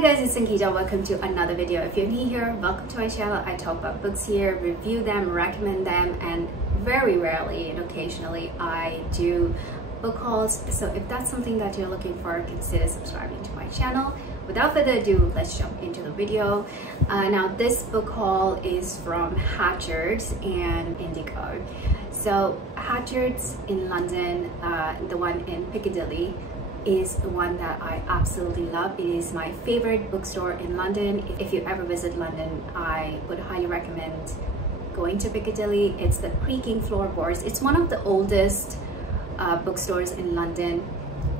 Hi guys, it's Ankita. Welcome to another video. If you're new here, welcome to my channel. I talk about books here, review them, recommend them, and very rarely and occasionally I do book hauls. So if that's something that you're looking for, consider subscribing to my channel. Without further ado, let's jump into the video. Now this book haul is from Hatchards and Indigo. So Hatchards in London, the one in Piccadilly, is the one that I absolutely love. It is my favorite bookstore in London. If you ever visit London, I would highly recommend going to Piccadilly. It's the creaking floorboards. It's one of the oldest bookstores in London.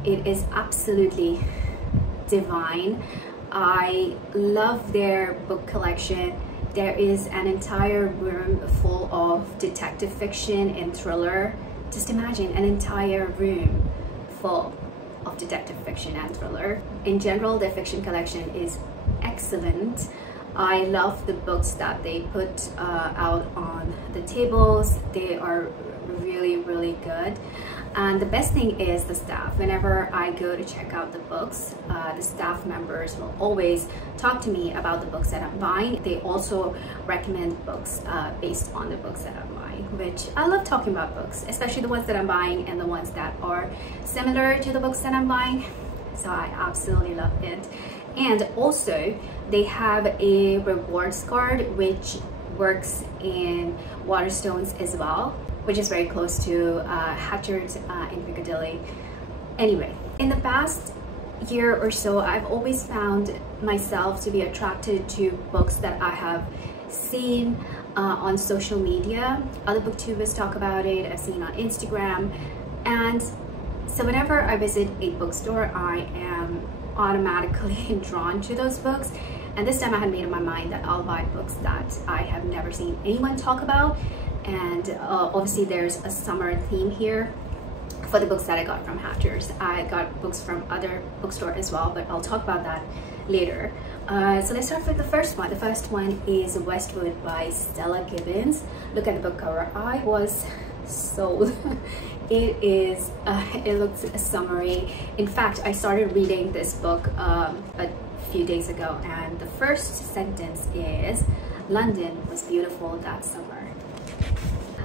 It is absolutely divine. I love their book collection. There is an entire room full of detective fiction and thriller. Just imagine an entire room full of detective fiction and thriller. In general, their fiction collection is excellent. I love the books that they put out on the tables. They are really good. And the best thing is the staff. Whenever I go to check out the books, the staff members will always talk to me about the books that I'm buying. They also recommend books based on the books that I'm buying, which I love talking about books, especially the ones that I'm buying and the ones that are similar to the books that I'm buying. So I absolutely love it. And also they have a rewards card which works in Waterstones as well, which is very close to Hatchards in Piccadilly. Anyway, in the past year or so, I've always found myself to be attracted to books that I have seen on social media. Other booktubers talk about it, I've seen on Instagram. And so whenever I visit a bookstore, I am automatically drawn to those books. And this time I had made up my mind that I'll buy books that I have never seen anyone talk about. And obviously there's a summer theme here for the books that I got from Hatchards. I got books from other bookstore as well, but I'll talk about that later. So let's start with the first one. The first one is Westwood by Stella Gibbons. Look at the book cover. I was sold. It looks summery. In fact, I started reading this book a few days ago, and the first sentence is, "London was beautiful that summer."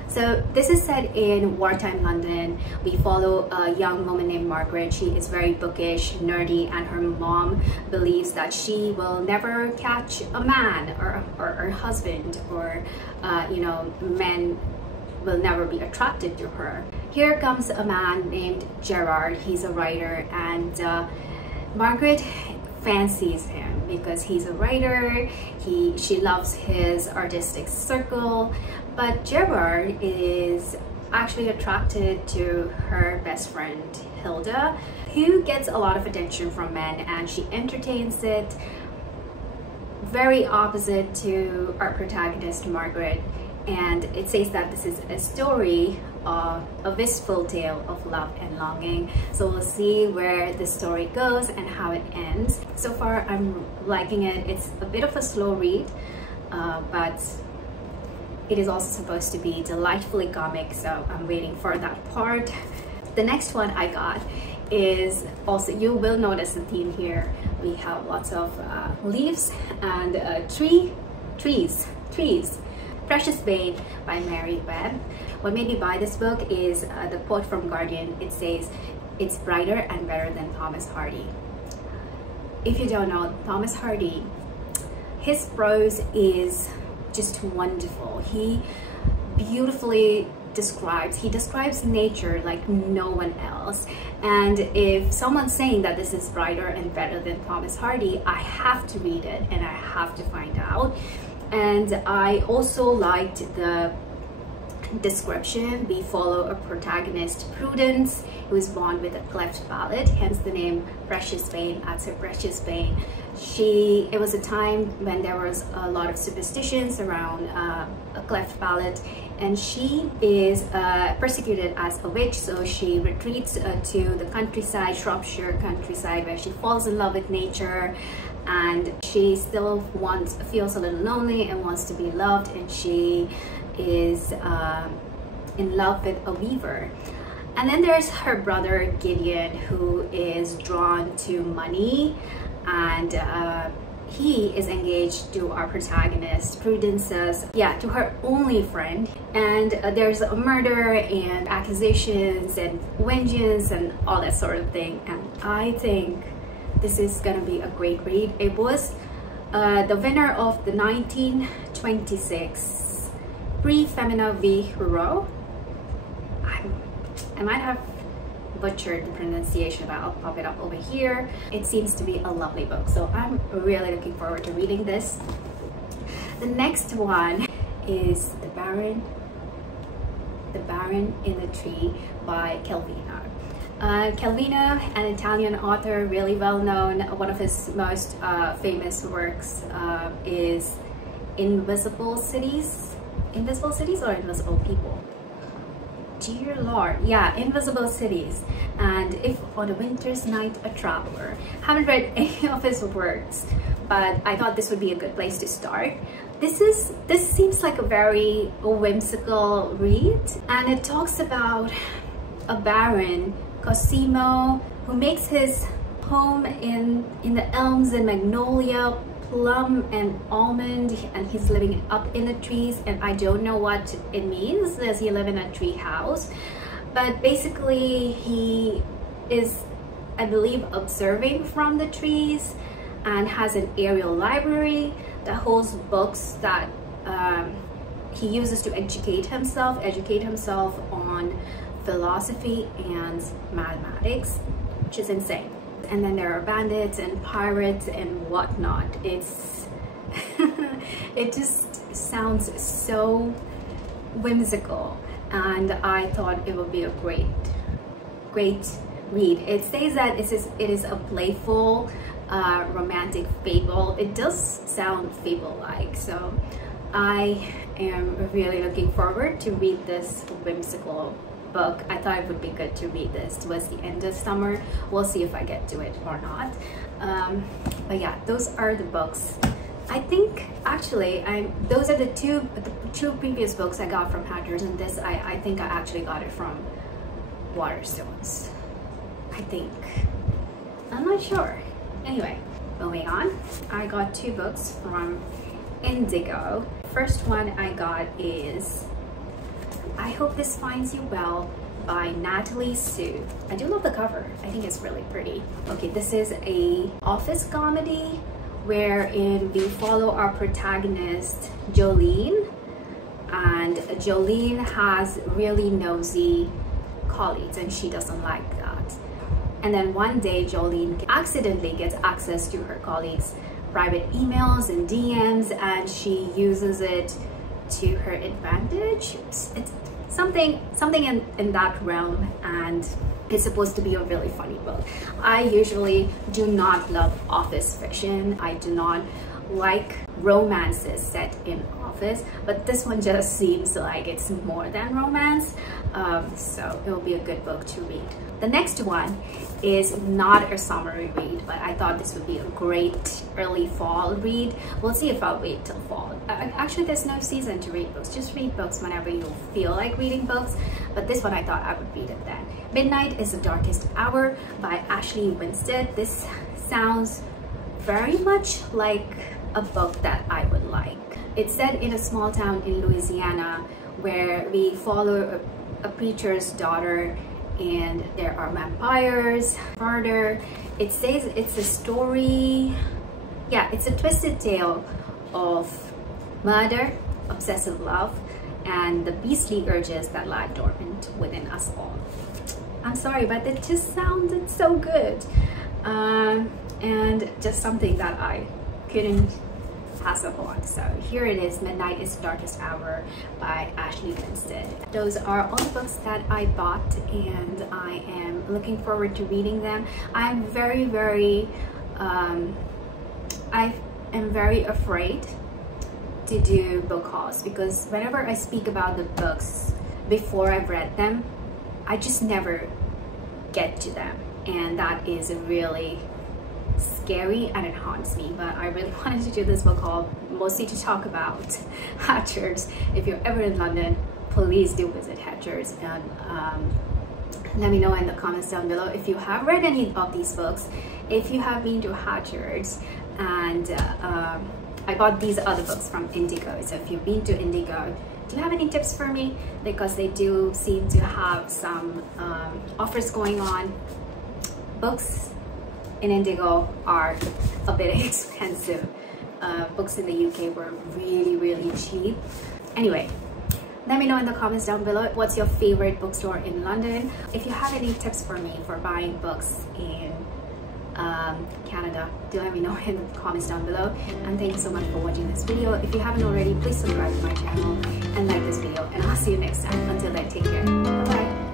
So this is set in wartime London. We follow a young woman named Margaret. She is very bookish, nerdy, and her mom believes that she will never catch a man or her husband, or you know, men will never be attracted to her. Here comes a man named Gerard. He's a writer, and Margaret fancies him because he's a writer. She loves his artistic circle, but Gerard is actually attracted to her best friend Hilda, who gets a lot of attention from men, and she entertains it. Very opposite to our protagonist Margaret. And it says that this is a story of a wistful tale of love and longing. So we'll see where the story goes and how it ends. So far I'm liking it. It's a bit of a slow read, but it is also supposed to be delightfully comic, so I'm waiting for that part. The next one I got is also, you will notice the theme here. We have lots of leaves and trees. Precious Vein by Mary Webb. What made me buy this book is the quote from Guardian. It says, "It's brighter and better than Thomas Hardy." If you don't know Thomas Hardy, his prose is just wonderful. He beautifully describes nature like no one else. And if someone's saying that this is brighter and better than Thomas Hardy, I have to read it and I have to find out. And I also liked the description. We follow a protagonist, Prudence, who is born with a cleft palate, hence the name Precious Vein. That's her precious vein. It was a time when there was a lot of superstitions around a cleft palate, and she is persecuted as a witch, so she retreats to the countryside, Shropshire countryside, where she falls in love with nature. And she still feels a little lonely and wants to be loved, and she is in love with a weaver. And then there's her brother Gideon, who is drawn to money and he is engaged to our protagonist Prudence's, to her only friend, and there's a murder and accusations and vengeance and all that sort of thing. And I think this is gonna be a great read. It was the winner of the 1926 Prix Femina v Hero. I might have butchered the pronunciation, but I'll pop it up over here. It seems to be a lovely book, so I'm really looking forward to reading this. The next one is The Baron in the Tree by Calvino. Calvino, an Italian author, really well known. One of his most famous works is Invisible Cities or Invisible People? Dear Lord, yeah, Invisible Cities, and If on a Winter's Night a Traveler. Haven't read any of his works, but I thought this would be a good place to start. This seems like a very whimsical read, and it talks about a baron, Cosimo, who makes his home in the elms and magnolia, plum and almond, and he's living up in the trees, and I don't know what it means. Does he live in a tree house? But basically he is, I believe, observing from the trees, and has an aerial library that holds books that he uses to educate himself on philosophy and mathematics, which is insane. And then there are bandits and pirates and whatnot. It's it just sounds so whimsical, and I thought it would be a great read. It says that it is a playful romantic fable. It does sound fable-like, so I am really looking forward to read this whimsical book. I thought it would be good to read this towards the end of summer. We'll see if I get to it or not. But yeah, those are the books. I think actually those are the two previous books I got from Hatchards, and this I think I actually got it from Waterstones. I think. I'm not sure. Anyway, moving on. I got two books from Indigo. First one I got is I Hope This Finds You Well by Natalie Sue. I do love the cover. I think it's really pretty. Okay, this is a office comedy wherein we follow our protagonist Jolene, and Jolene has really nosy colleagues and she doesn't like that. And then one day Jolene accidentally gets access to her colleagues' private emails and DMs, and she uses it to her advantage. It's something in that realm, and it's supposed to be a really funny book. I usually do not love office fiction. I do not like romances set in office, but this one just seems like it's more than romance, so it will be a good book to read. The next one is not a summery read, but I thought this would be a great early fall read. We'll see if I'll wait till fall. Actually, there's no season to read books. Just read books whenever you feel like reading books, but this one I thought I would read it then. Midnight is the Darkest Hour by Ashley Winstead. This sounds very much like a book that I would like. It's set in a small town in Louisiana where we follow a preacher's daughter, and there are vampires, murder. It says it's a story, yeah, it's a twisted tale of murder, obsessive love, and the beastly urges that lie dormant within us all. I'm sorry, but it just sounded so good, and just something that I couldn't pass up on. So here it is, Midnight is the Darkest Hour by Ashley Winstead. Those are all the books that I bought, and I am looking forward to reading them. I'm very afraid to do book hauls, because whenever I speak about the books before I've read them, I just never get to them, and that is really scary and it haunts me. But I really wanted to do this book haul mostly to talk about Hatchards. If you're ever in London, please do visit Hatchards and Let me know in the comments down below if you have read any of these books, if you have been to Hatchards, and I bought these other books from Indigo. So if you've been to Indigo, do you have any tips for me? Because they do seem to have some offers going on. Books in Indigo are a bit expensive. Books in the UK were really cheap. Anyway, let me know in the comments down below what's your favorite bookstore in London. If you have any tips for me for buying books in Canada, do let me know in the comments down below. And thank you so much for watching this video. If you haven't already, please subscribe to my channel and like this video, and I'll see you next time. Until then, take care. Bye bye.